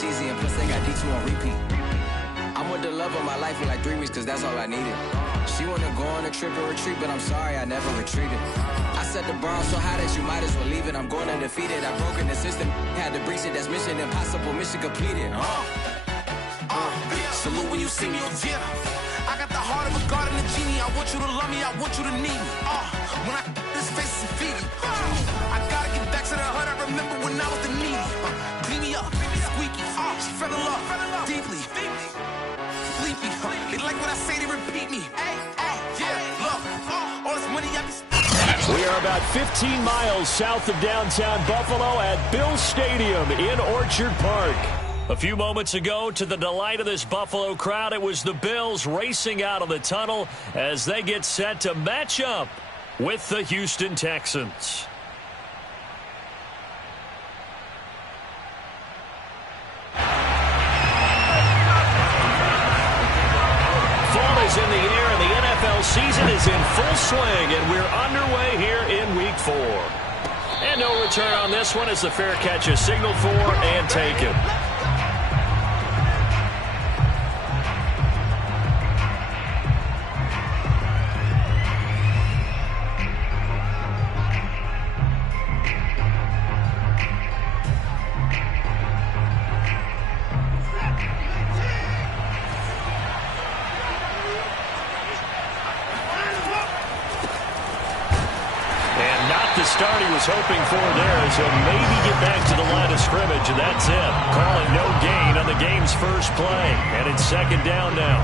Jeezy, and plus they got D2 on repeat. I'm with the love of my life for like 3 weeks, cause that's all I needed. She wanna go on a trip and retreat, but I'm sorry, I never retreated. I set the bar so high that you might as well leave it. I'm going undefeated, I broke in the system. Had to breach it, that's mission impossible, mission completed. Salute when you see me, yeah. I got the heart of a god and a genie. I want you to love me, I want you to need me. When I this face is feedy. I gotta get back to the hood. I remember when I was the needy. Clean me up, squeaky. She fell in love deeply. Sleepy. They like what I say, they repeat me. Yeah, look, all this money I be. We are about 15 miles south of downtown Buffalo at Bills Stadium in Orchard Park. A few moments ago, to the delight of this Buffalo crowd, it was the Bills racing out of the tunnel as they get set to match up with the Houston Texans. Fall is in the air and the NFL season is in full swing, and we're underway here in Week 4. And no return on this one as the fair catch is signaled for and taken. Start he was hoping for there as he'll maybe get back to the line of scrimmage, and that's it. Calling no gain on the game's first play, and it's second down now.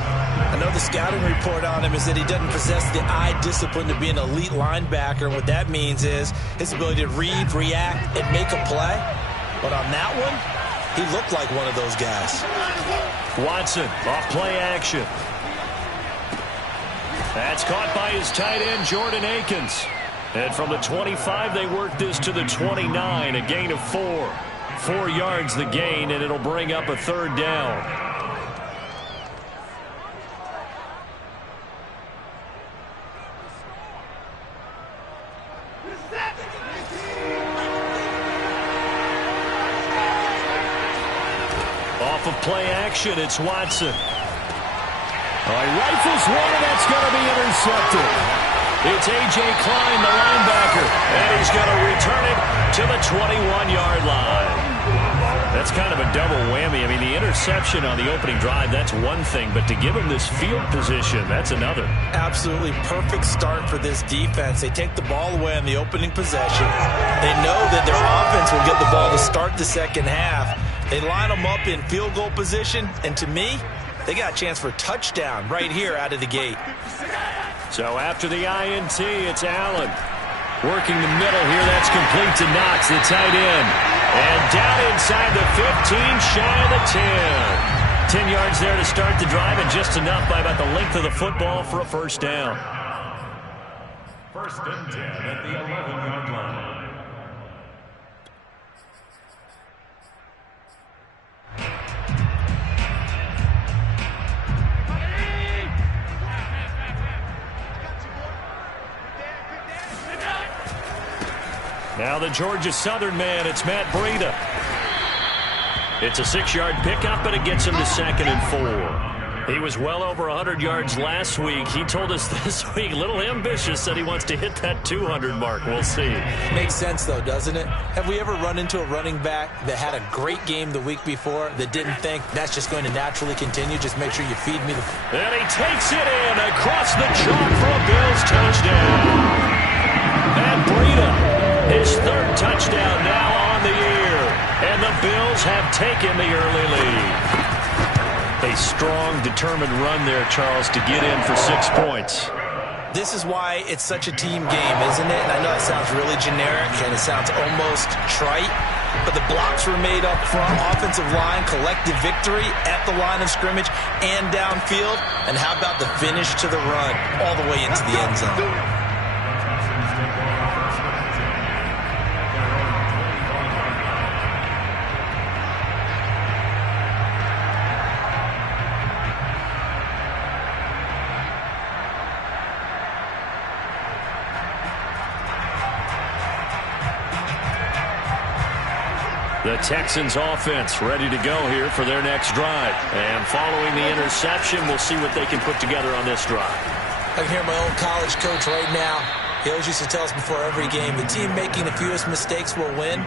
I know the scouting report on him is that he doesn't possess the eye discipline to be an elite linebacker. What that means is his ability to read, react, and make a play. But on that one, he looked like one of those guys. Watson, off play action. That's caught by his tight end, Jordan Akins. And from the 25, they work this to the 29, a gain of 4. 4 yards the gain, and it'll bring up a third down. Off of play action, it's Watson. All right, rifles one, and that's going to be intercepted. It's A.J. Klein, the linebacker, and he's going to return it to the 21-yard line. That's kind of a double whammy. I mean, the interception on the opening drive, that's one thing, but to give him this field position, that's another. Absolutely perfect start for this defense. They take the ball away on the opening possession. They know that their offense will get the ball to start the second half. They line them up in field goal position, and to me, they got a chance for a touchdown right here out of the gate. So after the INT, it's Allen. Working the middle here, that's complete to Knox, the tight end. And down inside the 15, shy of the 10. 10 yards there to start the drive, and just enough by about the length of the football for a first down. First and 10 at the 11-yard line. Now the Georgia Southern man, it's Matt Breida. It's a 6-yard pickup, but it gets him to second and 4. He was well over 100 yards last week. He told us this week, a little ambitious, said he wants to hit that 200 mark. We'll see. Makes sense, though, doesn't it? Have we ever run into a running back that had a great game the week before that didn't think that's just going to naturally continue? Just make sure you feed me the... And he takes it in across the chalk for a Bills touchdown. Matt Breida. His third touchdown now on the year. And the Bills have taken the early lead. A strong, determined run there, Charles, to get in for 6 points. This is why it's such a team game, isn't it? And I know it sounds really generic and it sounds almost trite, but the blocks were made up front, offensive line, collective victory at the line of scrimmage and downfield. And how about the finish to the run all the way into the end zone? The The Texans offense ready to go here for their next drive. And following the interception, we'll see what they can put together on this drive. I can hear my old college coach right now. He always used to tell us before every game, the team making the fewest mistakes will win.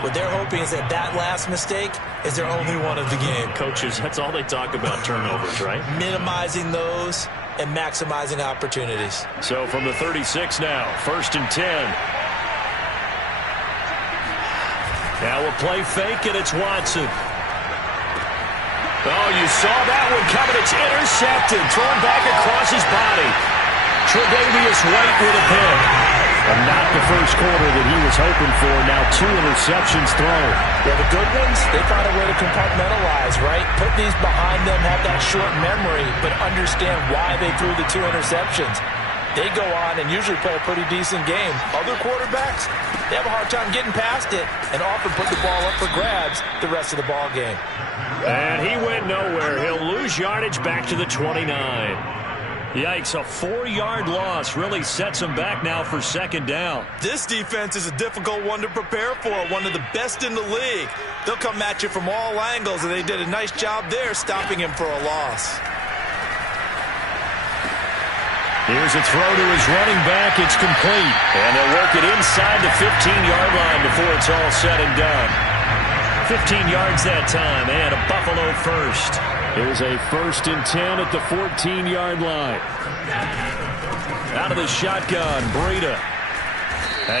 What they're hoping is that that last mistake is their only one of the game. Coaches, that's all they talk about, turnovers, right? Minimizing those and maximizing opportunities. So from the 36 now, 1st and 10. Now a play fake, and it's Watson. Oh, you saw that one coming. It's intercepted. Thrown back across his body. Tre'Davious White with a pick. And not the first quarter that he was hoping for. Now 2 interceptions thrown. Yeah, the good ones, they found a way to compartmentalize, right? Put these behind them, have that short memory, but understand why they threw the 2 interceptions. They go on and usually play a pretty decent game. Other quarterbacks, they have a hard time getting past it and often put the ball up for grabs the rest of the ball game. And he went nowhere. He'll lose yardage back to the 29. Yikes, a 4-yard loss really sets him back now for 2nd down. This defense is a difficult one to prepare for, one of the best in the league. They'll come at you from all angles, and they did a nice job there stopping him for a loss. Here's a throw to his running back. It's complete. And they'll work it inside the 15-yard line before it's all said and done. 15 yards that time, and a Buffalo first. Here's a 1st and 10 at the 14-yard line. Out of the shotgun, Breida.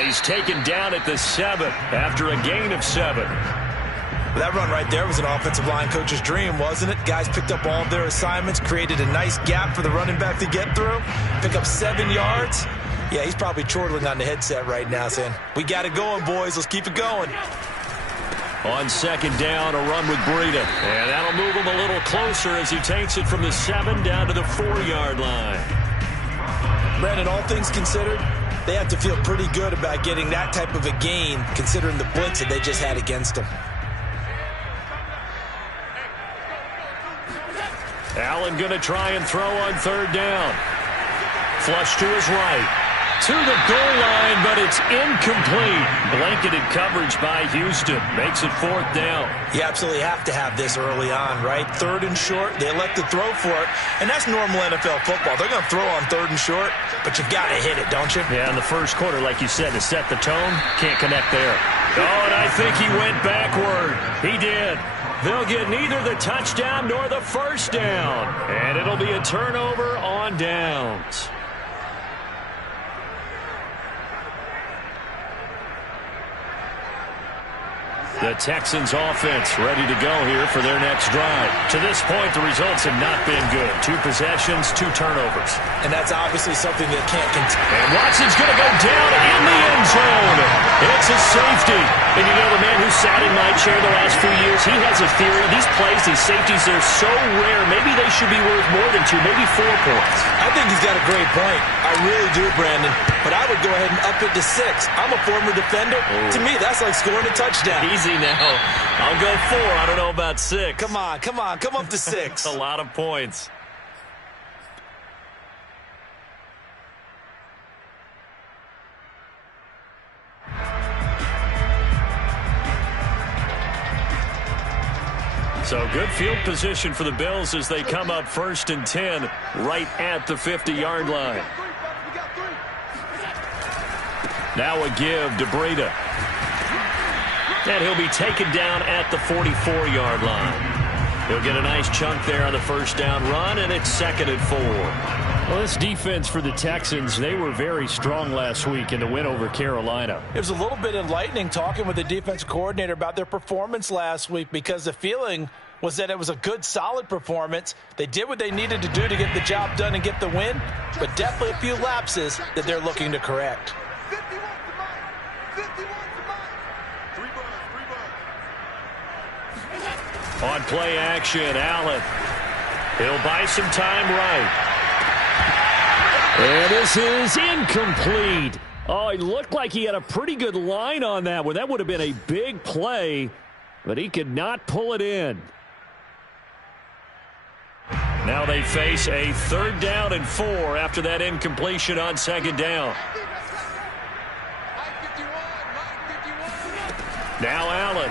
He's taken down at the 7 after a gain of 7. That run right there was an offensive line coach's dream, wasn't it? Guys picked up all of their assignments, created a nice gap for the running back to get through, pick up 7 yards. Yeah, he's probably chortling on the headset right now saying, we got it going, boys. Let's keep it going. On 2nd down, a run with Breida. And that'll move him a little closer as he takes it from the 7 down to the 4-yard line. Brandon, all things considered, they have to feel pretty good about getting that type of a gain considering the blitz that they just had against them. Allen going to try and throw on 3rd down. Flush to his right. To the goal line, but it's incomplete. Blanketed coverage by Houston. Makes it 4th down. You absolutely have to have this early on, right? 3rd and short, they elect to throw for it, and that's normal NFL football. They're going to throw on 3rd and short, but you've got to hit it, don't you? Yeah, in the first quarter, like you said, to set the tone, can't connect there. Oh, and I think he went backward. He did. They'll get neither the touchdown nor the 1st down, and it'll be a turnover on downs. The Texans offense ready to go here for their next drive. To this point, the results have not been good. 2 possessions, 2 turnovers. And that's obviously something that can't continue. And Watson's going to go down in the end zone. It's a safety. And you know, the man who sat in my chair the last few years, he has a theory. These plays, these safeties, they're so rare. Maybe they should be worth more than 2, maybe 4 points. I think he's got a great point. I really do, Brandon. But I would go ahead and up it to 6. I'm a former defender. Ooh. To me, that's like scoring a touchdown. Easy now. I'll go 4. I don't know about 6. Come on. Come up to 6. A lot of points. So good field position for the Bills as they come up 1st and 10 right at the 50-yard line. Now a give to Breida. And he'll be taken down at the 44-yard line. He'll get a nice chunk there on the 1st down run, and it's 2nd and 4. Well, this defense for the Texans, they were very strong last week in the win over Carolina. It was a little bit enlightening talking with the defense coordinator about their performance last week because the feeling was that it was a good, solid performance. They did what they needed to do to get the job done and get the win, but definitely a few lapses that they're looking to correct. On play action, Allen. He'll buy some time right. And this is incomplete. Oh, it looked like he had a pretty good line on that one. That would have been a big play, but he could not pull it in. Now they face a 3rd down and 4 after that incompletion on 2nd down. Now Allen.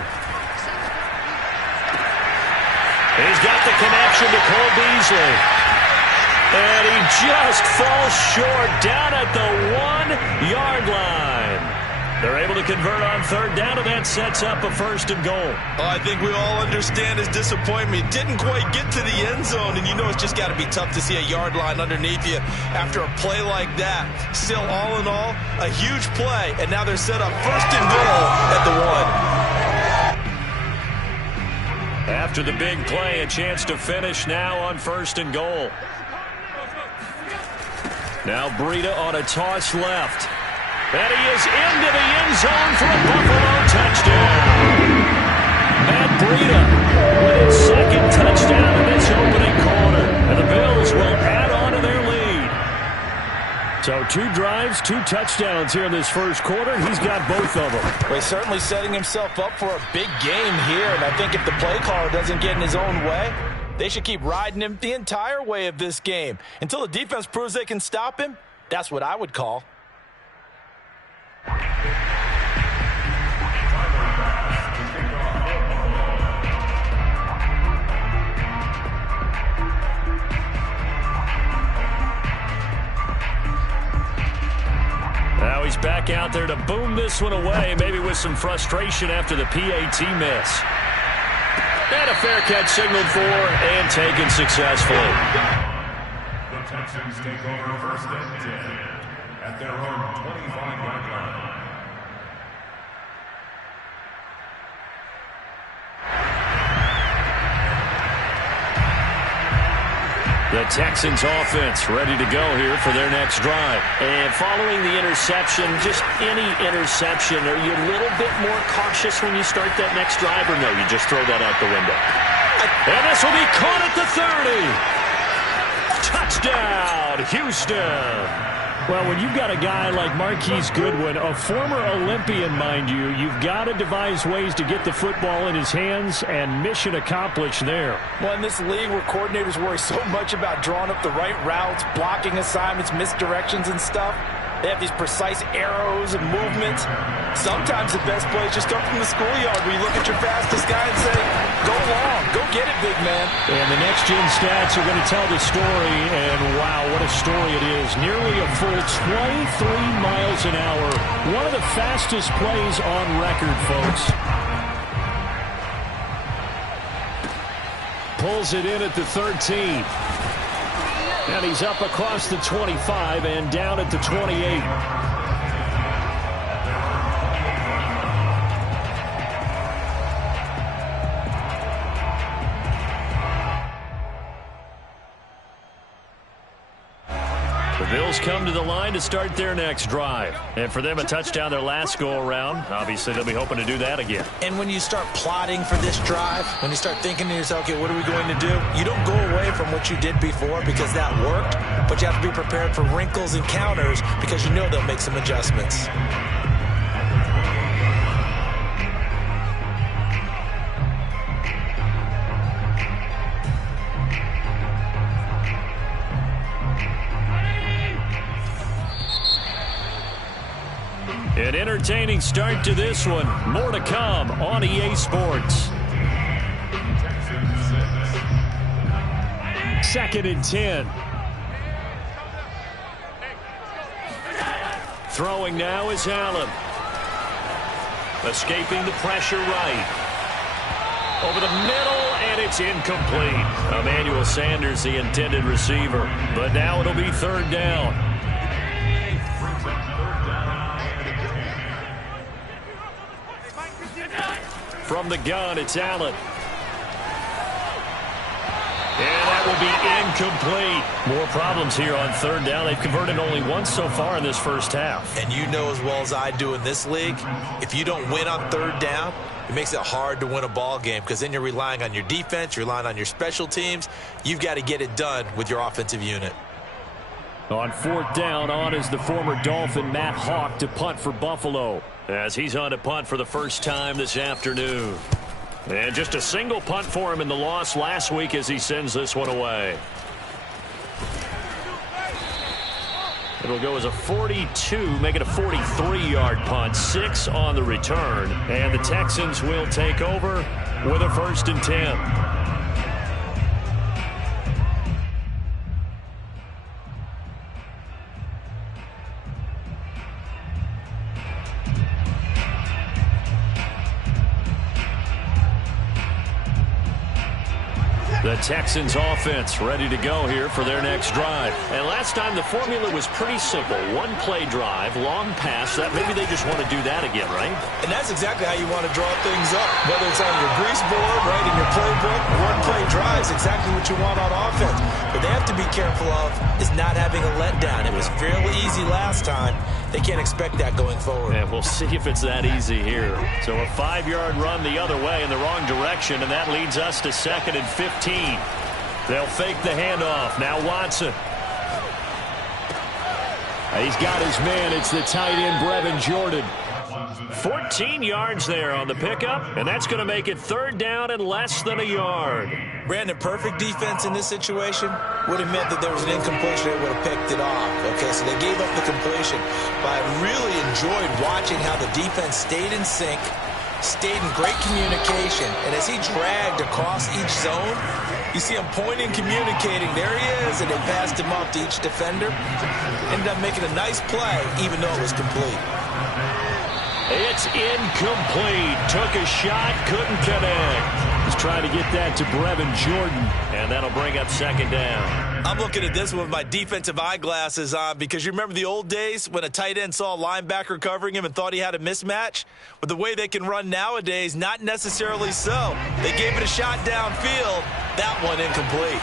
He's got the connection to Cole Beasley. And he just falls short down at the 1-yard line. They're able to convert on third down, and that sets up a 1st and goal. Oh, I think we all understand his disappointment. Didn't quite get to the end zone, and you know it's just got to be tough to see a yard line underneath you after a play like that. Still, all in all, a huge play, and now they're set up 1st and goal at the 1. After the big play, a chance to finish now on 1st and goal. Now Breida on a toss left. And he is into the end zone for a Buffalo touchdown. Matt Breida with his 2nd touchdown in this opening quarter. And the Bills will add on to their lead. So 2 drives, 2 touchdowns here in this first quarter. He's got both of them. Well, he's certainly setting himself up for a big game here. And I think if the play caller doesn't get in his own way, they should keep riding him the entire way of this game. Until the defense proves they can stop him, that's what I would call. Now he's back out there to boom this one away, maybe with some frustration after the PAT miss. And a fair catch signaled for and taken successfully. The Texans take over 1st and 10 at their own 25-yard line. The Texans offense ready to go here for their next drive. And following the interception, just any interception, are you a little bit more cautious when you start that next drive, or no, you just throw that out the window? And this will be caught at the 30. Touchdown, Houston. Well, when you've got a guy like Marquise Goodwin, a former Olympian, mind you, you've got to devise ways to get the football in his hands, and mission accomplished there. Well, in this league where coordinators worry so much about drawing up the right routes, blocking assignments, misdirections and stuff, they have these precise arrows and movements. Sometimes the best plays just come from the schoolyard where you look at your fastest guy and say, go long, go get it, big man. And the next-gen stats are going to tell the story, and wow, what a story it is. Nearly a full 23 miles an hour. One of the fastest plays on record, folks. Pulls it in at the 13. And he's up across the 25 and down at the 28. The Bills come to the line to start their next drive. And for them, a touchdown their last go-around. Obviously, they'll be hoping to do that again. And when you start plotting for this drive, when you start thinking to yourself, okay, what are we going to do? You don't go away from what you did before because that worked, but you have to be prepared for wrinkles and counters because you know they'll make some adjustments. An entertaining start to this one. More to come on EA Sports. 2nd and 10. Throwing now is Allen. Escaping the pressure right. Over the middle, and it's incomplete. Emmanuel Sanders, the intended receiver. But now it'll be 3rd down. From the gun, it's Allen. And that will be incomplete. More problems here on 3rd down. They've converted only once so far in this first half. And you know as well as I do in this league, if you don't win on 3rd down, it makes it hard to win a ball game because then you're relying on your defense, you're relying on your special teams. You've got to get it done with your offensive unit. On 4th down, on is the former Dolphin Matt Hawk to punt for Buffalo, as he's on to punt for the first time this afternoon. And just a single punt for him in the loss last week as he sends this one away. It'll go as a 42, make it a 43-yard punt, 6 on the return. And the Texans will take over with a 1st and 10. The Texans offense ready to go here for their next drive. And last time the formula was pretty simple. One play drive, long pass. That maybe they just want to do that again, right? And that's exactly how you want to draw things up. Whether it's on your grease board, right, in your playbook, one play drive is exactly what you want on offense. What they have to be careful of is not having a letdown. It was fairly easy last time. They can't expect that going forward. And we'll see if it's that easy here. So a 5-yard run the other way in the wrong direction, and that leads us to 2nd and 15. They'll fake the handoff. Now Watson. He's got his man. It's the tight end, Brevin Jordan. 14 yards there on the pickup, and that's going to make it 3rd down and less than a yard. Brandon, perfect defense in this situation would have meant that there was an incompletion. They would have picked it off. Okay, so they gave up the completion. But I really enjoyed watching how the defense stayed in sync, stayed in great communication, and as he dragged across each zone, you see him pointing, communicating. There he is, and they passed him off to each defender. Ended up making a nice play, even though it was complete. It's incomplete. Took a shot, couldn't connect. He's trying to get that to Brevin Jordan, and that'll bring up 2nd down. I'm looking at this with my defensive eyeglasses on because you remember the old days when a tight end saw a linebacker covering him and thought he had a mismatch? With the way they can run nowadays, not necessarily so. They gave it a shot downfield. That one incomplete.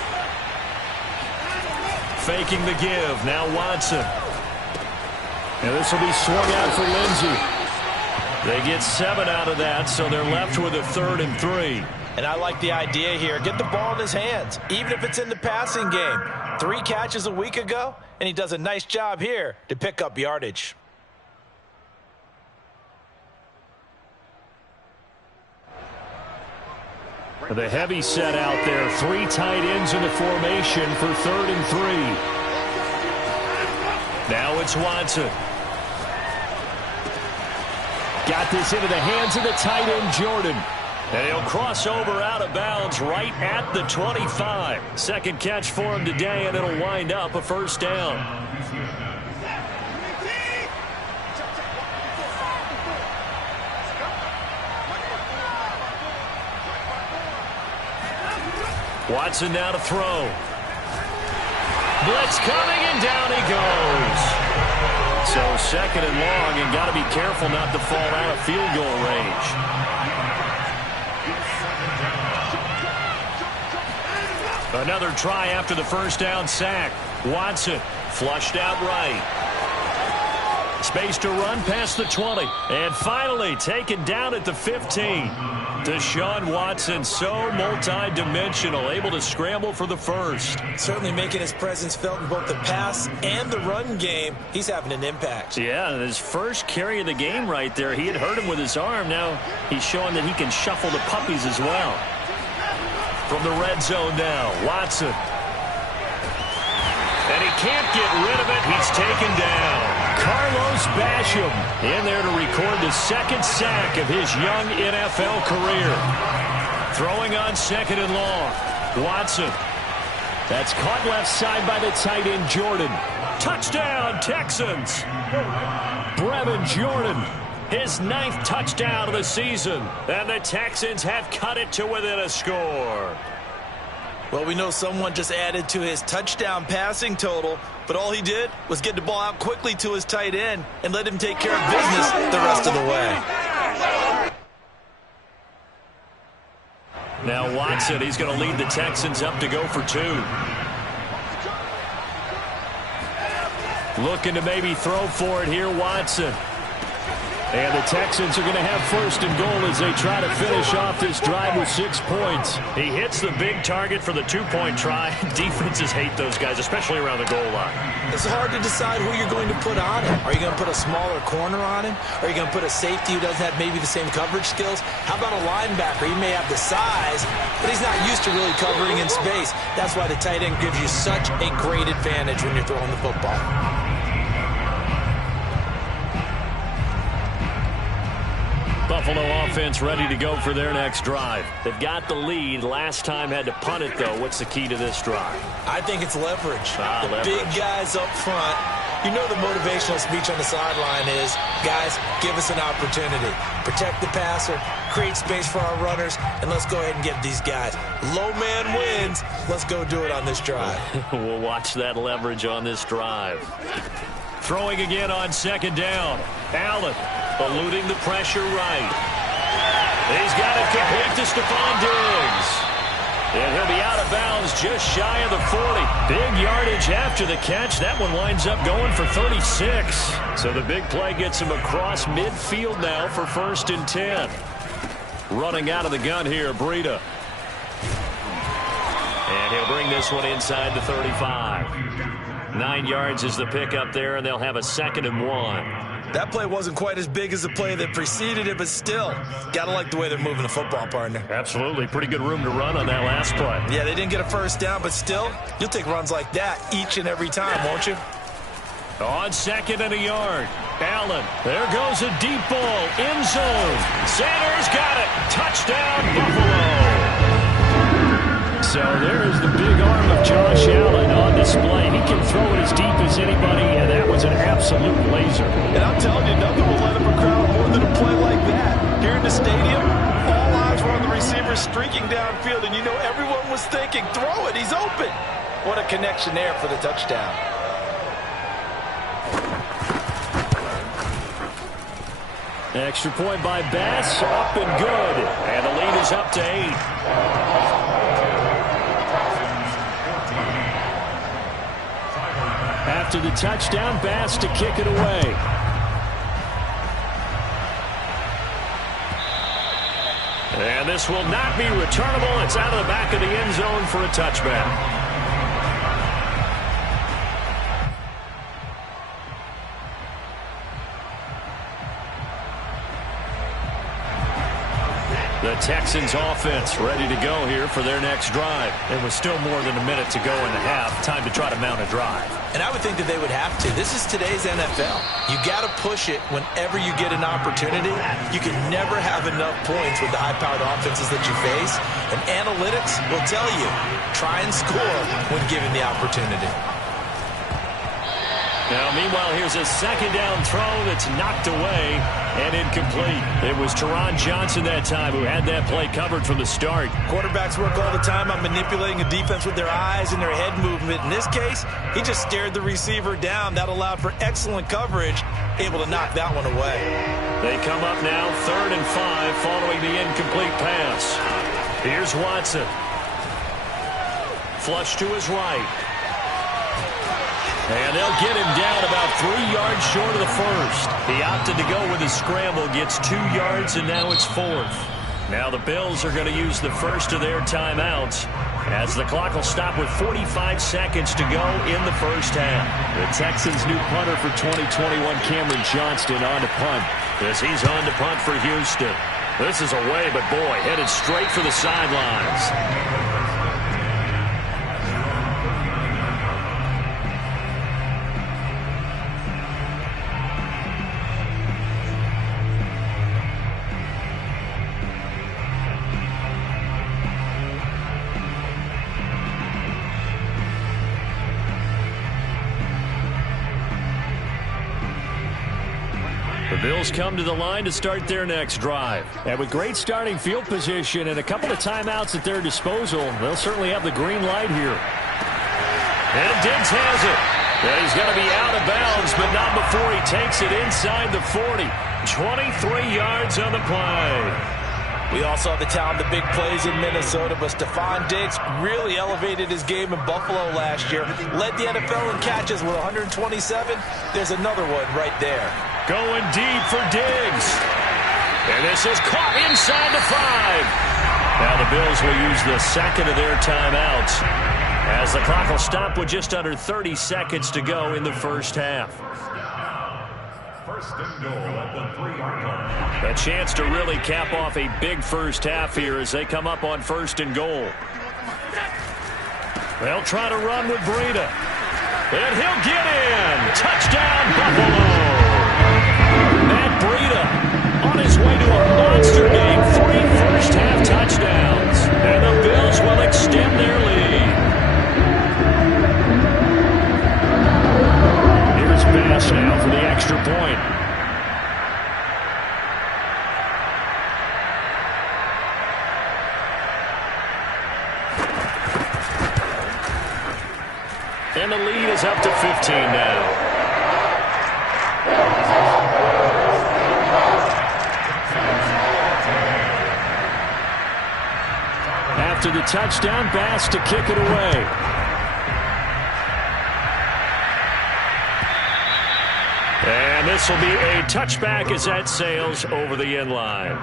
Faking the give. Now Watson. And this will be swung out for Lindsey. They get 7 out of that, so they're left with a 3rd and 3. And I like the idea here. Get the ball in his hands, even if it's in the passing game. 3 catches a week ago, and he does a nice job here to pick up yardage. The heavy set out there. 3 tight ends in the formation for 3rd and 3. Now it's Watson. Got this into the hands of the tight end, Jordan. And he'll cross over out of bounds right at the 25. 2nd catch for him today, and it'll wind up a 1st down. Watson now to throw. Blitz coming, and down he goes. So 2nd and long, and got to be careful not to fall out of field goal range. Another try after the 1st down sack. Watson flushed out right. Space to run past the 20. And finally taken down at the 15. Deshaun Watson, so multi-dimensional, able to scramble for the 1st. Certainly making his presence felt in both the pass and the run game. He's having an impact. Yeah, his first carry of the game right there. He had hurt him with his arm. Now he's showing that he can shuffle the puppies as well. From the red zone now, Watson. And he can't get rid of it. He's taken down. Carlos Basham in there to record the 2nd sack of his young NFL career. Throwing on 2nd and long. Watson. That's caught left side by the tight end, Jordan. Touchdown, Texans. Brevin Jordan, his 9th touchdown of the season. And the Texans have cut it to within a score. Well, we know someone just added to his touchdown passing total, but all he did was get the ball out quickly to his tight end and let him take care of business the rest of the way. Now Watson, he's going to lead the Texans up to go for 2. Looking to maybe throw for it here, Watson. And the Texans are going to have 1st and goal as they try to finish off this drive with 6 points. He hits the big target for the 2-point try. Defenses hate those guys, especially around the goal line. It's hard to decide who you're going to put on him. Are you going to put a smaller corner on him? Are you going to put a safety who doesn't have maybe the same coverage skills? How about a linebacker? He may have the size, but he's not used to really covering in space. That's why the tight end gives you such a great advantage when you're throwing the football. Buffalo offense ready to go for their next drive. They've got the lead. Last time had to punt it, though. What's the key to this drive? I think it's leverage. Leverage. Big guys up front You know the motivational speech on the sideline is, guys, give us an opportunity. Protect the passer, create space for our runners, and let's go ahead and get these guys. Low man wins. Let's go do it on this drive. We'll watch that leverage on this drive. Throwing again on second down. Allen eluding the pressure right. He's got it complete to Stephon Diggs. And he'll be out of bounds just shy of the 40. Big yardage after the catch. That one winds up going for 36. So the big play gets him across midfield now for 1st and 10. Running out of the gun here, Breida. And he'll bring this one inside the 35. 9 yards is the pickup there, and they'll have a 2nd and 1. That play wasn't quite as big as the play that preceded it, but still, got to like the way they're moving the football, partner. Absolutely. Pretty good room to run on that last play. Yeah, they didn't get a first down, but still, you'll take runs like that each and every time, won't you? On 2nd and a yard. Allen. There goes a deep ball. End zone. Sanders got it. Touchdown, Buffalo. So there's the big arm of Josh Allen on display. He can throw it as deep as anybody, and that was an absolute laser. And I'm telling you, nothing will let up a crowd more than a play like that. Here in the stadium, all eyes were on the receiver streaking downfield, and you know everyone was thinking, throw it, he's open. What a connection there for the touchdown. Extra point by Bass, up and good. And the lead is up to 8. After the touchdown, Bass to kick it away. And this will not be returnable. It's out of the back of the end zone for a touchback. The Texans offense ready to go here for their next drive. It was still more than a minute to go in the half. Time to try to mount a drive. And I would think that they would have to. This is today's NFL. You got to push it whenever you get an opportunity. You can never have enough points with the high-powered offenses that you face. And analytics will tell you, try and score when given the opportunity. Now, meanwhile, here's a 2nd down throw that's knocked away and incomplete. It was Teron Johnson that time who had that play covered from the start. Quarterbacks work all the time on manipulating a defense with their eyes and their head movement. In this case, he just stared the receiver down. That allowed for excellent coverage, able to knock that one away. They come up now 3rd and 5 following the incomplete pass. Here's Watson. Flush to his right. And they'll get him down about 3 yards short of the first. He opted to go with his scramble, gets 2 yards, and now it's 4th. Now the Bills are going to use the first of their timeouts as the clock will stop with 45 seconds to go in the first half. The Texans' new punter for 2021, Cameron Johnston, on to punt. As he's on to punt for Houston. This is away, but boy, headed straight for the sidelines. Bills come to the line to start their next drive. And with great starting field position and a couple of timeouts at their disposal, they'll certainly have the green light here. And Diggs has it. And he's going to be out of bounds, but not before he takes it inside the 40. 23 yards on the play. We all saw the talent, the big plays in Minnesota, but Stephon Diggs really elevated his game in Buffalo last year. Led the NFL in catches with 127. There's another one right there. Going deep for Diggs. And this is caught inside the 5. Now the Bills will use the 2nd of their timeouts as the clock will stop with just under 30 seconds to go in the first half. 1st and goal at the 3-yard line. A chance to really cap off a big first half here as they come up on 1st and goal. They'll try to run with Breida. And he'll get in. Touchdown, Buffalo. Matt Breida on his way to a monster game. 3 first-half touchdowns. And the Bills will extend their lead. Here's And the lead is up to 15 now. After the touchdown, Bass to kick it away. And this will be a touchback as that sails over the end line.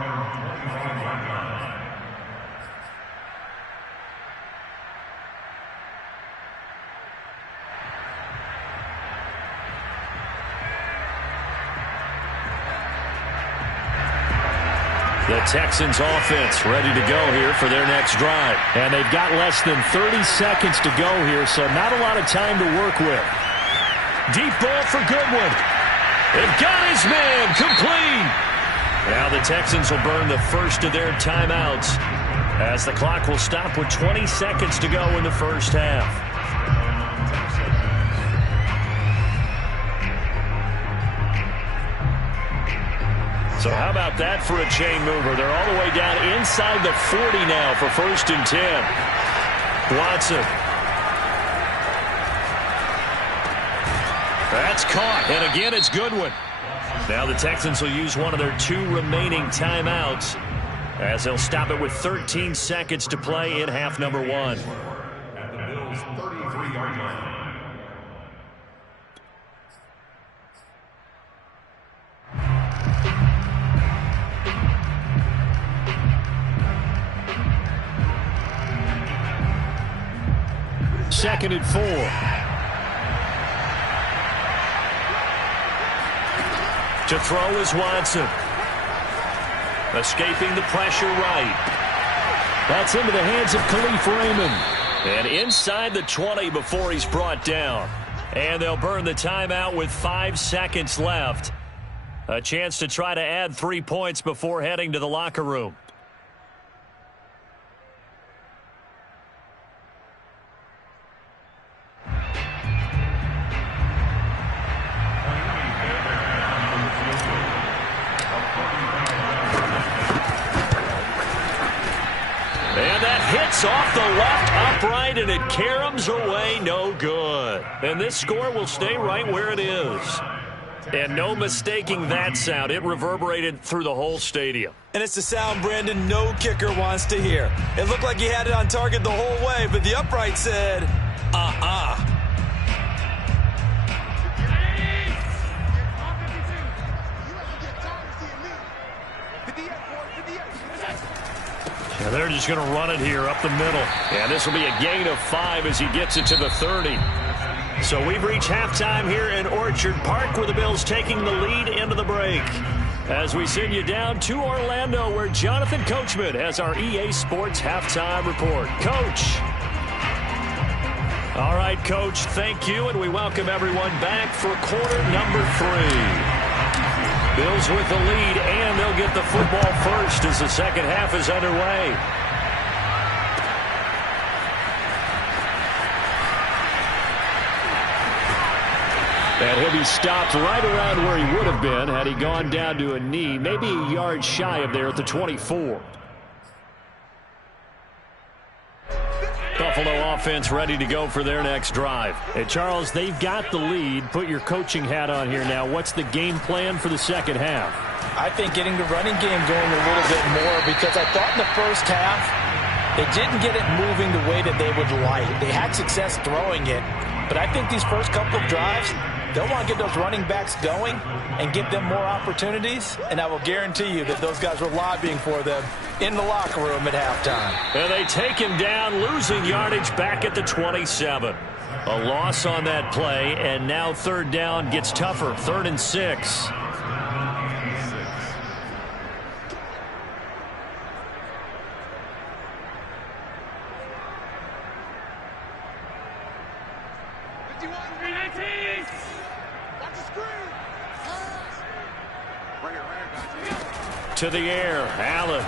The Texans offense ready to go here for their next drive. And they've got less than 30 seconds to go here, so not a lot of time to work with. Deep ball for Goodwin. They've got his man complete. Now the Texans will burn the first of their timeouts as the clock will stop with 20 seconds to go in the first half. So how about that for a chain mover? They're all the way down inside the 40 now for 1st and 10. Watson. That's caught. And again, it's Goodwin. Now the Texans will use one of their 2 remaining timeouts as they'll stop it with 13 seconds to play in half number 1. At the Bills' 33-yard line. Second and 4. To throw is Watson. Escaping the pressure right. That's into the hands of Khalif Raymond. And inside the 20 before he's brought down. And they'll burn the timeout with 5 seconds left. A chance to try to add 3 points before heading to the locker room. Off the left upright, and it caroms away, no good. And this score will stay right where it is. And no mistaking that sound. It reverberated through the whole stadium. And it's the sound Brandon no kicker wants to hear. It looked like he had it on target the whole way, but the upright said, And they're just going to run it here up the middle. And this will be a gain of 5 as he gets it to the 30. So we've reached halftime here in Orchard Park, where the Bills taking the lead into the break. As we send you down to Orlando, where Jonathan Coachman has our EA Sports halftime report. Coach. All right, Coach, thank you, and we welcome everyone back for quarter number 3. Bills with the lead, and they'll get the football first as the second half is underway. And he'll be stopped right around where he would have been had he gone down to a knee, maybe a yard shy of there at the 24. Buffalo offense ready to go for their next drive. Hey, Charles, they've got the lead. Put your coaching hat on here now. What's the game plan for the second half? I think getting the running game going a little bit more, because I thought in the first half they didn't get it moving the way that they would like. They had success throwing it, but I think these first couple of drives, they'll want to get those running backs going and give them more opportunities, and I will guarantee you that those guys were lobbying for them in the locker room at halftime. And they take him down, losing yardage back at the 27. A loss on that play, and now third down gets tougher. 3rd and 6. To the air, Allen.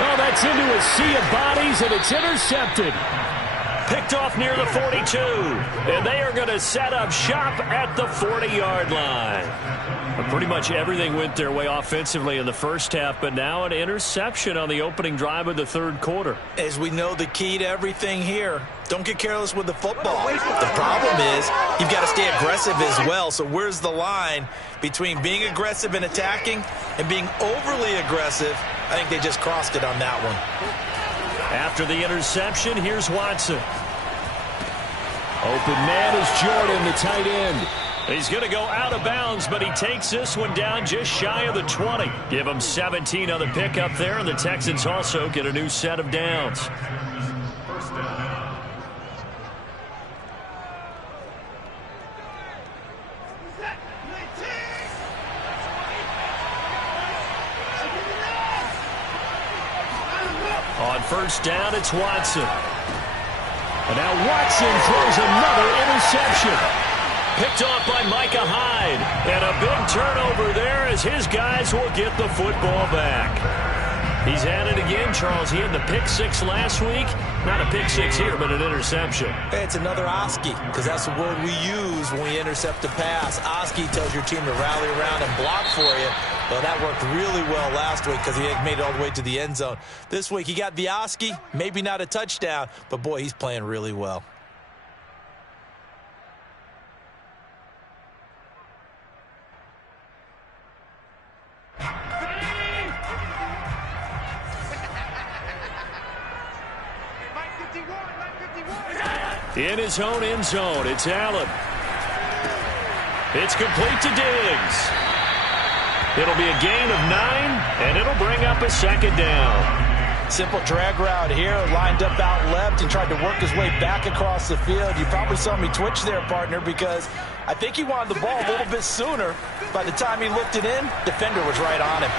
Oh, that's into a sea of bodies, and it's intercepted. Picked off near the 42, and they are going to set up shop at the 40-yard line. Pretty much everything went their way offensively in the first half, but now an interception on the opening drive of the third quarter. As we know, the key to everything here, don't get careless with the football. The problem is you've got to stay aggressive as well. So where's the line between being aggressive and attacking and being overly aggressive? I think they just crossed it on that one. After the interception, here's Watson. Open man is Jordan, the tight end. He's going to go out of bounds, but he takes this one down just shy of the 20. Give him 17 on the pickup there, and the Texans also get a new set of downs. On first down, it's Watson. And now Watson throws another interception. Picked off by Micah Hyde. And a big turnover there as his guys will get the football back. He's at it again, Charles. He had the pick six last week. Not a pick six here, but an interception. Hey, it's another Oski, because that's the word we use when we intercept a pass. Oski tells your team to rally around and block for you. Well, that worked really well last week because he made it all the way to the end zone. This week, he got the Oski, maybe not a touchdown, but boy, he's playing really well. In his own end zone, it's Allen. It's complete to Diggs. It'll be a gain of 9, and it'll bring up a second down. Simple drag route here, lined up out left and tried to work his way back across the field. You probably saw me twitch there, partner, because I think he wanted the ball a little bit sooner. By the time he looked it in, defender was right on him.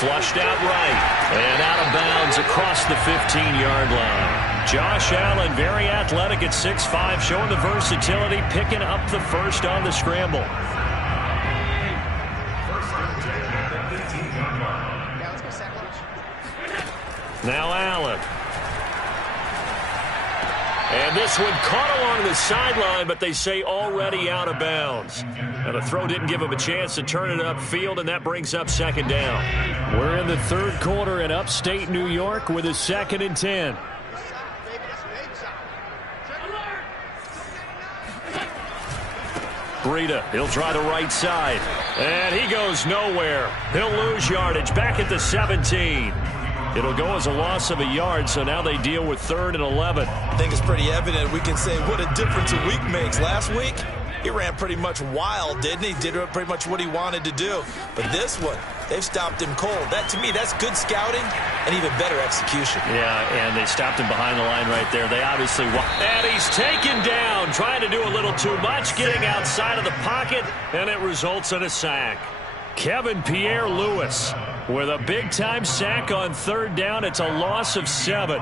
Flushed out right and out of bounds across the 15-yard line. Josh Allen, very athletic at 6'5", showing the versatility, picking up the first on the scramble. Now Allen. And this one caught along the sideline, but they say already out of bounds. Now the throw didn't give him a chance to turn it upfield, and that brings up second down. We're in the third quarter in upstate New York with a 2nd and 10. Breida, he'll try the right side. And he goes nowhere. He'll lose yardage back at the 17. It'll go as a loss of a yard, so now they deal with 3rd and 11. I think it's pretty evident. We can say what a difference a week makes. Last week, he ran pretty much wild, didn't he? Did pretty much what he wanted to do. But this one, they've stopped him cold. That, to me, that's good scouting and even better execution. Yeah, and they stopped him behind the line right there. They obviously want. And he's taken down, trying to do a little too much, getting outside of the pocket, and it results in a sack. Kevin Pierre-Louis with a big-time sack on 3rd down. It's a loss of 7.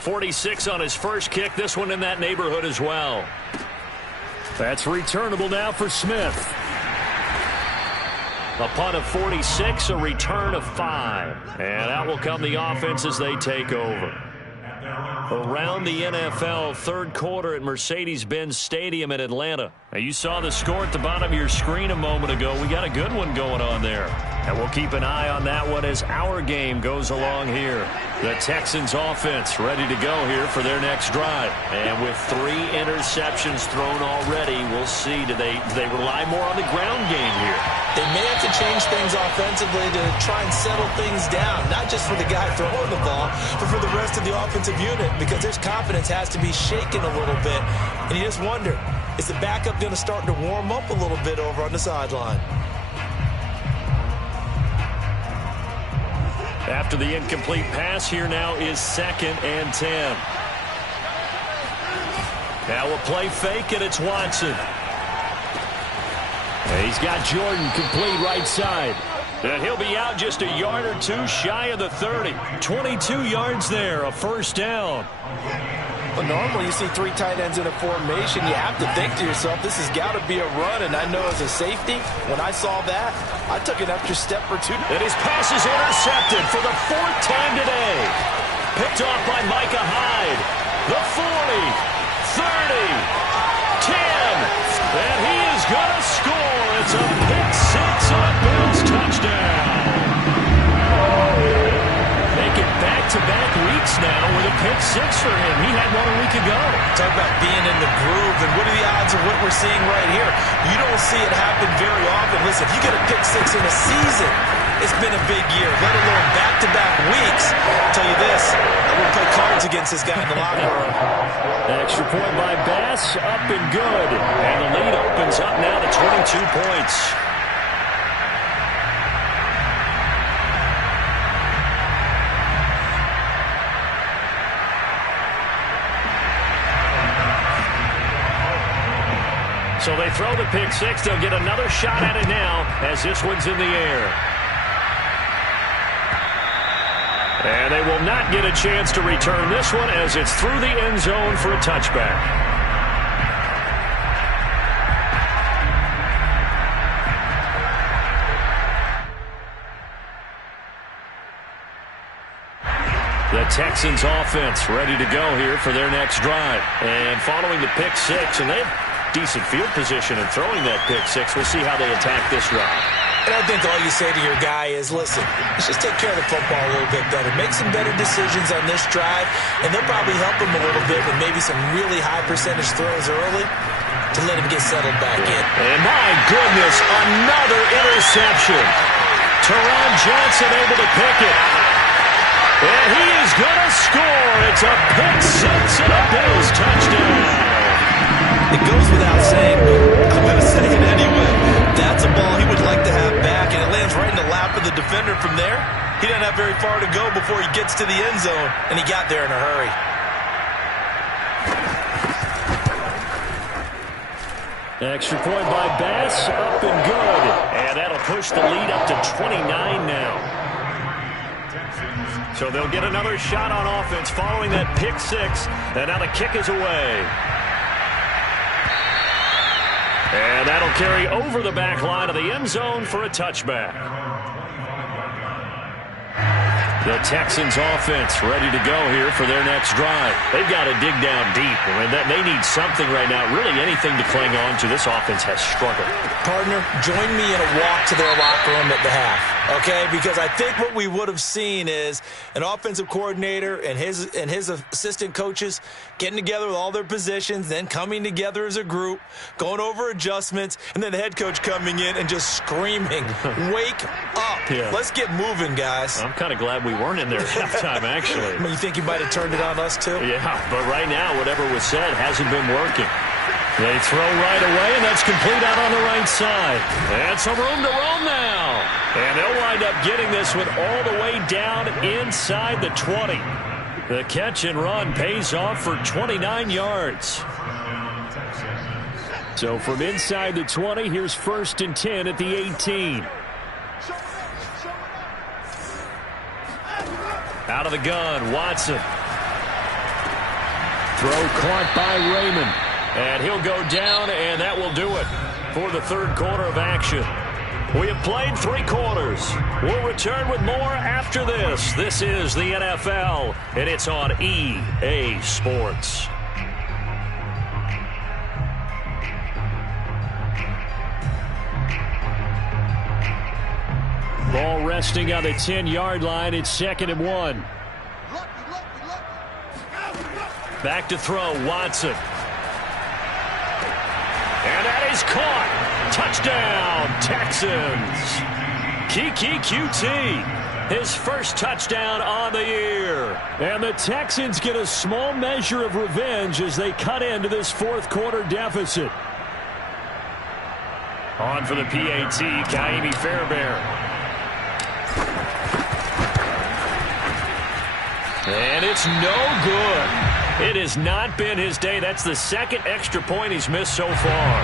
46 on his first kick. This one in that neighborhood as well. That's returnable now for Smith. A punt of 46, a return of 5. And out will come the offense as they take over. Around the NFL, third quarter at Mercedes-Benz Stadium in Atlanta. Now, you saw the score at the bottom of your screen a moment ago. We got a good one going on there. And we'll keep an eye on that one as our game goes along here. The Texans offense ready to go here for their next drive. And with 3 interceptions thrown already, we'll see, do they rely more on the ground game here? They may have to change things offensively to try and settle things down, not just for the guy throwing the ball, but for the rest of the offensive unit, because their confidence has to be shaken a little bit. And you just wonder, is the backup going to start to warm up a little bit over on the sideline? After the incomplete pass, here now is 2nd and 10. Now a play fake, and it's Watson. He's got Jordan complete right side. And he'll be out just a yard or 2 shy of the 30. 22 yards there, a first down. But normally you see 3 tight ends in a formation. You have to think to yourself, this has got to be a run. And I know as a safety, when I saw that, I took an extra step or 2. And his pass is intercepted for the 4th time today. Picked off by Micah Hyde. The 40, 30, 10. And he is going to score. It's a pick six and a Bills touchdown. Making back-to-back weeks now with a pick six for him. He had one a week ago. Talk about being in the groove, and what are the odds of what we're seeing right here? You don't see it happen very often. Listen, if you get a pick six in a season, it's been a big year, let alone back-to-back weeks. I'll tell you this, I would play cards against this guy in the locker room. Extra point by Bass, up and good. And the lead opens up now to 22 points. So they throw the pick six. They'll get another shot at it now as this one's in the air. And they will not get a chance to return this one as it's through the end zone for a touchback. The Texans offense ready to go here for their next drive. And following the pick six, and they have decent field position in throwing that pick six. We'll see how they attack this drive. And I think all you say to your guy is, listen, let's just take care of the football a little bit better. Make some better decisions on this drive, and they'll probably help him a little bit with maybe some really high percentage throws early to let him get settled back in. And my goodness, another interception. Teron Johnson able to pick it. And he is going to score. It's a pick six and a Bills touchdown. It goes without saying, but I'm going to say it anyway. That's a ball he would like to have back, and it lands right in the lap of the defender from there. He doesn't have very far to go before he gets to the end zone, and he got there in a hurry. Extra point by Bass, up and good. And that'll push the lead up to 29 now. So they'll get another shot on offense following that pick six, and now the kick is away. And that'll carry over the back line of the end zone for a touchback. The Texans offense ready to go here for their next drive. They've got to dig down deep. I mean, they need something right now, really anything to cling on to. This offense has struggled. Partner, join me in a walk to their locker room at the half, okay? Because I think what we would have seen is an offensive coordinator and his assistant coaches getting together with all their positions, then coming together as a group, going over adjustments, and then the head coach coming in and just screaming, wake up. Yeah. Let's get moving, guys. I'm kind of glad we weren't in there at halftime, actually. I mean, you think you might have turned it on us, too? Yeah, but right now, whatever was said hasn't been working. They throw right away, and that's complete out on the right side. And some room to roam now. And they'll wind up getting this one all the way down inside the 20. The catch and run pays off for 29 yards. So from inside the 20, here's 1st and 10 at the 18. Out of the gun, Watson. Throw caught by Raymond. And he'll go down, and that will do it for the third quarter of action. We have played 3 quarters. We'll return with more after this. This is the NFL, and it's on EA Sports. Ball resting on the 10-yard line. It's 2nd and 1. Back to throw, Watson. And that is caught. Touchdown, Texans. Keke Coutee, his first touchdown on the year. And the Texans get a small measure of revenge as they cut into this fourth quarter deficit. On for the PAT, Ka'imi Fairbairn. And it's no good. It has not been his day. That's the second extra point he's missed so far.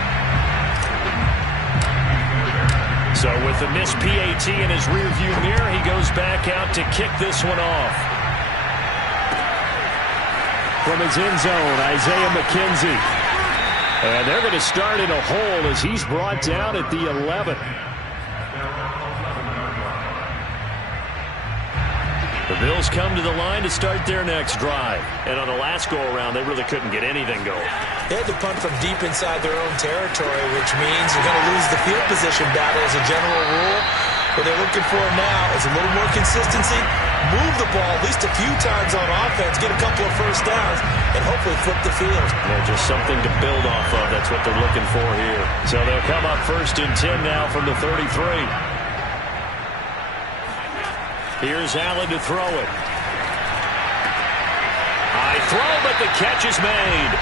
So with the missed PAT in his rearview mirror, he goes back out to kick this one off. From his end zone, Isaiah McKenzie. And they're going to start in a hole as he's brought down at the 11. The Bills come to the line to start their next drive. And on the last go-around, they really couldn't get anything going. They had to punt from deep inside their own territory, which means you're going to lose the field position battle as a general rule. What they're looking for now is a little more consistency, move the ball at least a few times on offense, get a couple of first downs, and hopefully flip the field. Yeah, just something to build off of. That's what they're looking for here. So they'll come up 1st and 10 now from the 33. Here's Allen to throw it. High throw, but the catch is made.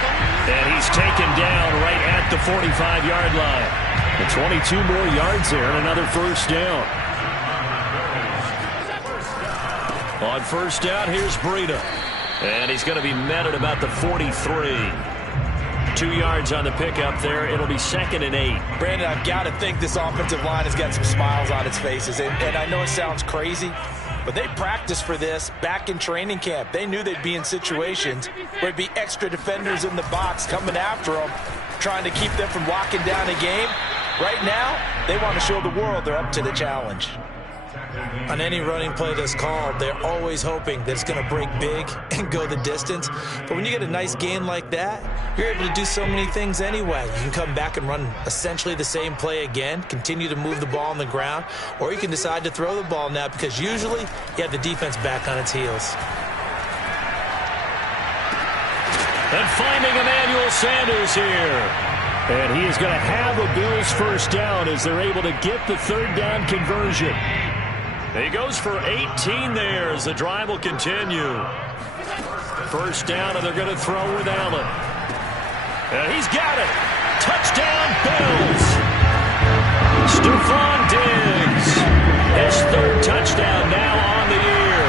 And he's taken down right at the 45-yard line. And 22 more yards there and another first down. On first down, here's Breida. And he's going to be met at about the 43. 2 yards on the pickup there. It'll be 2nd and 8. Brandon, I've got to think this offensive line has got some smiles on its faces. And I know it sounds crazy, but they practiced for this back in training camp. They knew they'd be in situations where it'd be extra defenders in the box coming after them, trying to keep them from locking down a game. Right now, they want to show the world they're up to the challenge. On any running play that's called, they're always hoping that it's going to break big and go the distance. But when you get a nice gain like that, you're able to do so many things anyway. You can come back and run essentially the same play again, continue to move the ball on the ground, or you can decide to throw the ball now because usually you have the defense back on its heels. And finding Emmanuel Sanders here. And he is going to have a Bills first down as they're able to get the 3rd down conversion. He goes for 18 there as the drive will continue. First down, and they're going to throw with Allen. And he's got it. Touchdown, Bills. Stephon Diggs. His 3rd touchdown now on the year.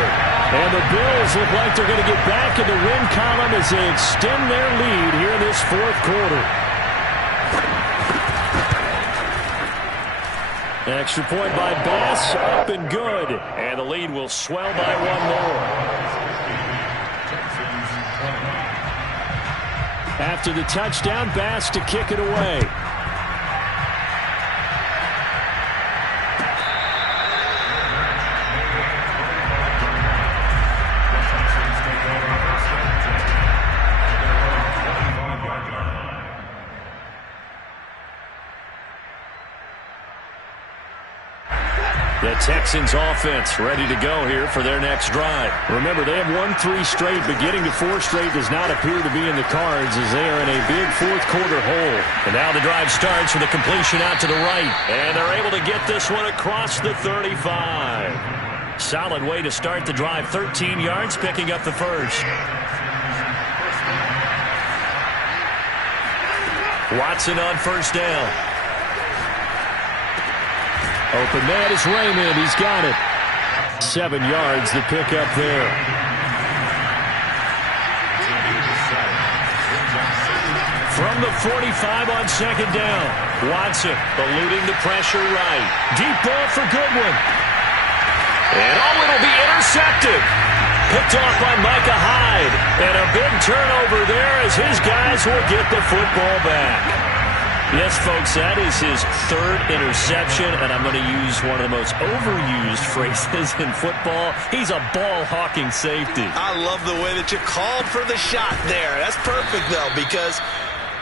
And the Bills look like they're going to get back in the win column as they extend their lead here in this 4th quarter. Extra point by Bass, up and good. And the lead will swell by 1 more. After the touchdown, Bass to kick it away. The Texans offense ready to go here for their next drive. Remember, they have won 3 straight, but getting to 4 straight does not appear to be in the cards as they are in a big 4th quarter hole. And now the drive starts with a completion out to the right. And they're able to get this one across the 35. Solid way to start the drive. 13 yards, picking up the first. Watson on first down. Open man is Raymond. He's got it. 7 yards to pick up there. From the 45 on second down. Watson eluding the pressure right. Deep ball for Goodwin. And it'll be intercepted. Picked off by Micah Hyde. And a big turnover there as his guys will get the football back. Yes, folks, that is his 3rd interception, and I'm going to use one of the most overused phrases in football. He's a ball-hawking safety. I love the way that you called for the shot there. That's perfect, though, because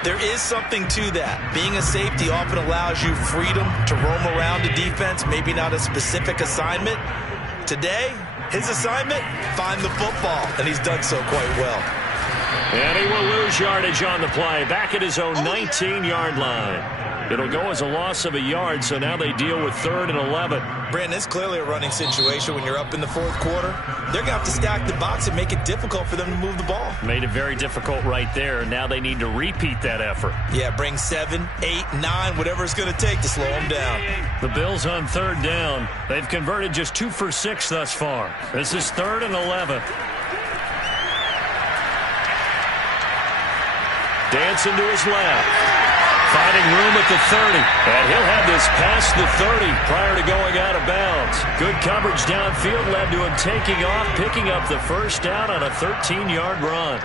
there is something to that. Being a safety often allows you freedom to roam around the defense, maybe not a specific assignment. Today, his assignment, find the football, and he's done so quite well. And he will lose yardage on the play, back at his own 19-yard line. It'll go as a loss of a yard, so now they deal with 3rd and 11. Brandon, it's clearly a running situation when you're up in the 4th quarter. They're going to have to stack the box and make it difficult for them to move the ball. Made it very difficult right there. Now they need to repeat that effort. Yeah, bring 7, 8, 9, whatever it's going to take to slow them down. The Bills on 3rd down. They've converted just 2 for 6 thus far. This is 3rd and 11. Dancing to his left. Finding room at the 30. And he'll have this past the 30 prior to going out of bounds. Good coverage downfield led to him taking off, picking up the first down on a 13-yard run.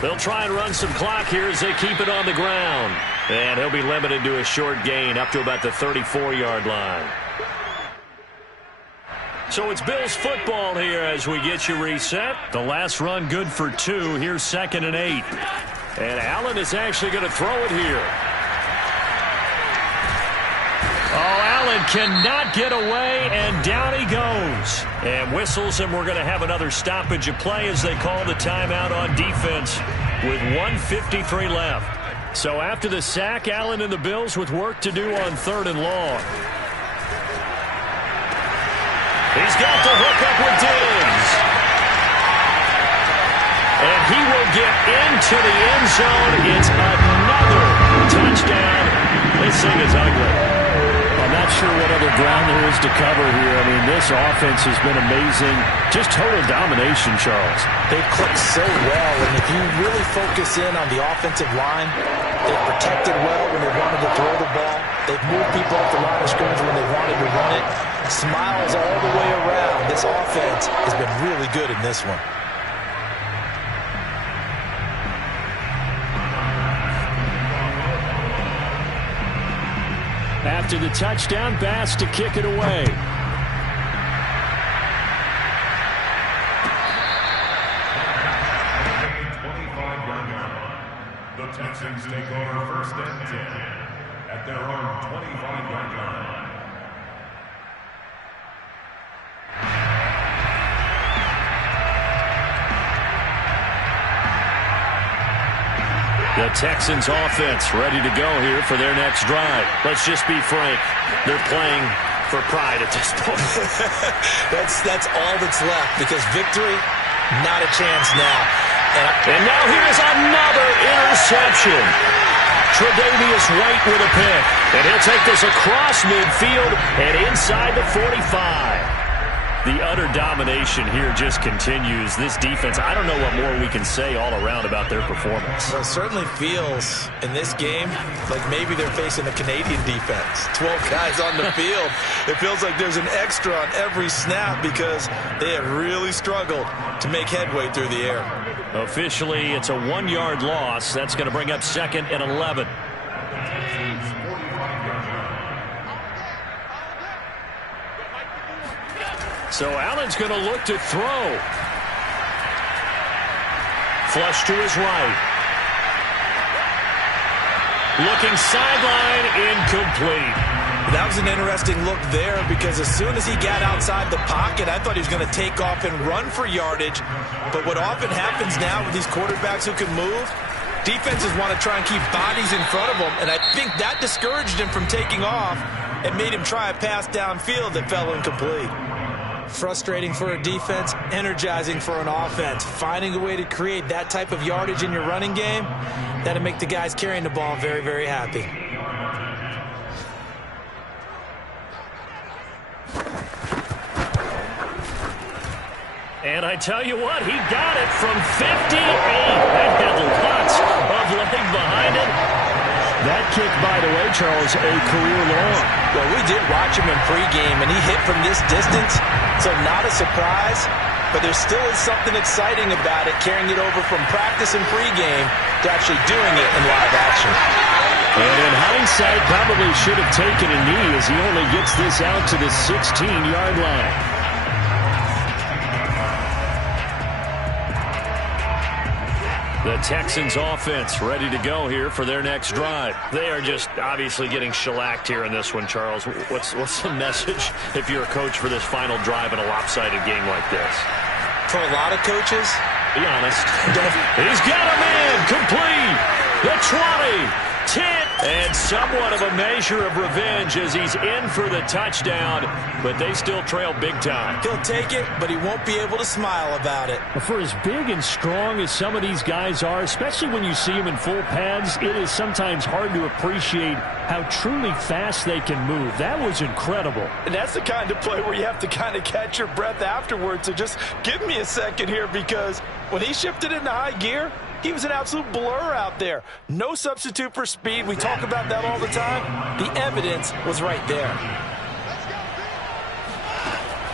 They'll try and run some clock here as they keep it on the ground. And he'll be limited to a short gain up to about the 34-yard line. So it's Bills football here as we get you reset. The last run good for 2. Here's 2nd and 8. And Allen is actually going to throw it here. Oh, Allen cannot get away, and down he goes. And whistles, and we're going to have another stoppage of play as they call the timeout on defense with 1:53 left. So after the sack, Allen and the Bills with work to do on 3rd and long. He's got the hook up with Diggs. And he will get into the end zone. It's another touchdown. This thing is ugly. I'm not sure what other ground there is to cover here. I mean, this offense has been amazing. Just total domination, Charles. They've clicked so well, and if you really focus in on the offensive line, they've protected well when they wanted to throw the ball. They've moved people off the line of scrimmage when they wanted to run it. Smiles all the way around. This offense has been really good in this one. After the touchdown, Bass to kick it away. The Texans take over 1st and 10 at their own 25-yard line. The Texans offense ready to go here for their next drive. Let's just be frank. They're playing for pride at this point. That's all that's left, because victory, not a chance now. And now here's another interception. Tre'Davious White with a pick. And he'll take this across midfield and inside the 45. The utter domination here just continues. This defense, I don't know what more we can say all around about their performance. Well, it certainly feels in this game like maybe they're facing a Canadian defense. 12 guys on the field. It feels like there's an extra on every snap because they have really struggled to make headway through the air. Officially, it's a 1-yard loss. That's going to bring up 2nd and 11. So Allen's going to look to throw. Flush to his right. Looking sideline, incomplete. That was an interesting look there, because as soon as he got outside the pocket, I thought he was going to take off and run for yardage. But what often happens now with these quarterbacks who can move, defenses want to try and keep bodies in front of them, and I think that discouraged him from taking off and made him try a pass downfield that fell incomplete. Frustrating for a defense, energizing for an offense. Finding a way to create that type of yardage in your running game, that'll make the guys carrying the ball very, very happy. And I tell you what, he got it from 58. That had lots of leg behind it. That kick, by the way, Charles, a career long. Well, we did watch him in pregame, and he hit from this distance, so not a surprise. But there still is something exciting about it, carrying it over from practice and pregame to actually doing it in live action. And in hindsight, probably should have taken a knee as he only gets this out to the 16-yard line. The Texans offense ready to go here for their next drive. They are just obviously getting shellacked here in this one, Charles. What's the message if you're a coach for this final drive in a lopsided game like this? For a lot of coaches, be honest. He's got a man complete. The 20. 10, and somewhat of a measure of revenge as he's in for the touchdown, but they still trail big time. He'll take it, but he won't be able to smile about it. For as big and strong as some of these guys are, especially when you see them in full pads, it is sometimes hard to appreciate how truly fast they can move. That was incredible. And that's the kind of play where you have to kind of catch your breath afterwards. So just give me a second here, because when he shifted into high gear, he was an absolute blur out there. No substitute for speed. We talk about that all the time. The evidence was right there.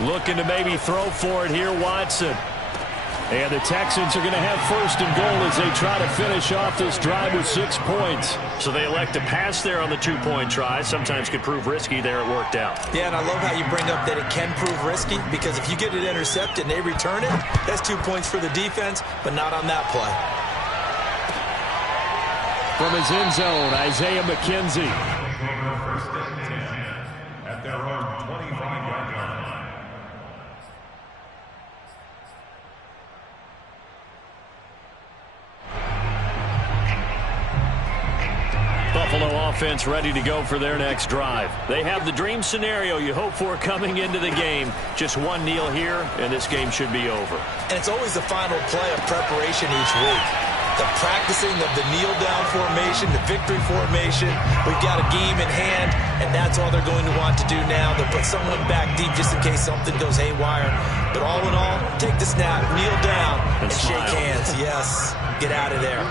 Looking to maybe throw for it here, Watson. And the Texans are going to have first and goal as they try to finish off this drive with 6 points. So they elect to pass there on the 2-point try. Sometimes could prove risky. There it worked out. Yeah, and I love how you bring up that it can prove risky, because if you get it intercepted and they return it, that's 2 points for the defense, but not on that play. From his end zone, Isaiah McKenzie. At their own 25-yard line. Buffalo offense ready to go for their next drive. They have the dream scenario you hope for coming into the game. Just one kneel here, and this game should be over. And it's always the final play of preparation each week. The practicing of the kneel-down formation, the victory formation. We've got a game in hand, and that's all they're going to want to do now. They'll put someone back deep just in case something goes haywire. But all in all, take the snap, kneel down, and shake hands. Yes, get out of there.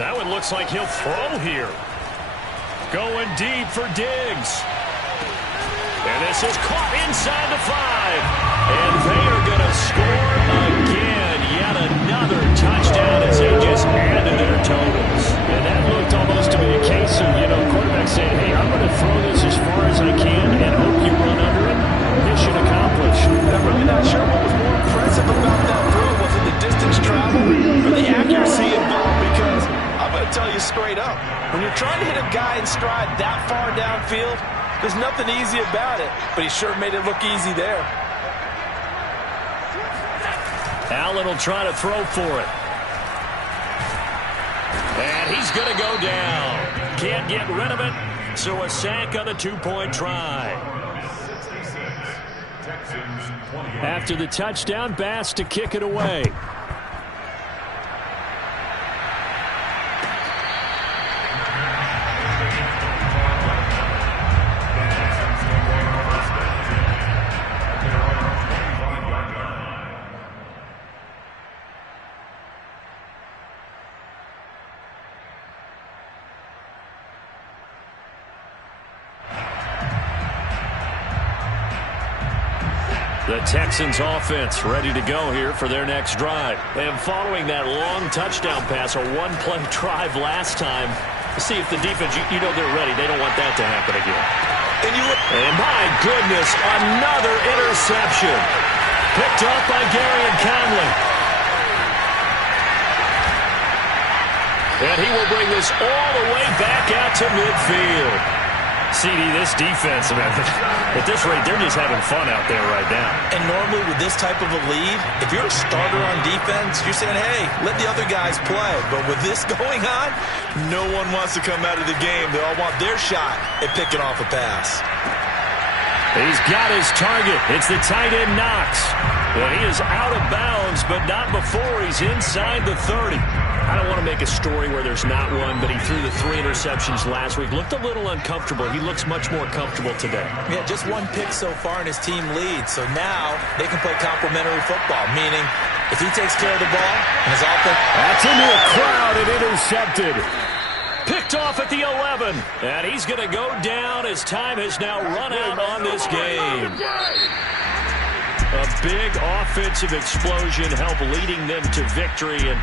That one looks like he'll throw here. Going deep for Diggs. And this is caught inside the 5. And they are going to score again. Yet another touchdown as they just added their totals. And that looked almost to be a case of, quarterback saying, hey, I'm going to throw this as far as I can and hope you run under it. Mission accomplished. I'm really not sure what was more impressive about that throw. Was it the distance traveled or the accuracy involved? Because I'm going to tell you straight up, when you're trying to hit a guy in stride that far downfield, there's nothing easy about it, but he sure made it look easy there. Allen will try to throw for it. And he's going to go down. Can't get rid of it, so a sack on the 2-point try. After the touchdown, Bass to kick it away. The Texans offense ready to go here for their next drive. And following that long touchdown pass, a one-play drive last time, to see if the defense, they're ready. They don't want that to happen again. And my goodness, another interception. Picked up by Garyon Conley. And he will bring this all the way back out to midfield. CD, this defense, man, at this rate, they're just having fun out there right now. And normally with this type of a lead, if you're a starter on defense, you're saying, hey, let the other guys play. But with this going on, no one wants to come out of the game. They all want their shot at picking off a pass. He's got his target. It's the tight end Knox. And he is out of bounds, but not before he's inside the 30. I don't want to make a story where there's not one, but he threw the 3 interceptions last week. Looked a little uncomfortable. He looks much more comfortable today. Yeah, just one pick so far and his team leads. So now they can play complementary football, meaning if he takes care of the ball and his offense... That's into a crowd and intercepted. Picked off at the 11. And he's going to go down as time has now run out on this game. A big offensive explosion helped leading them to victory. And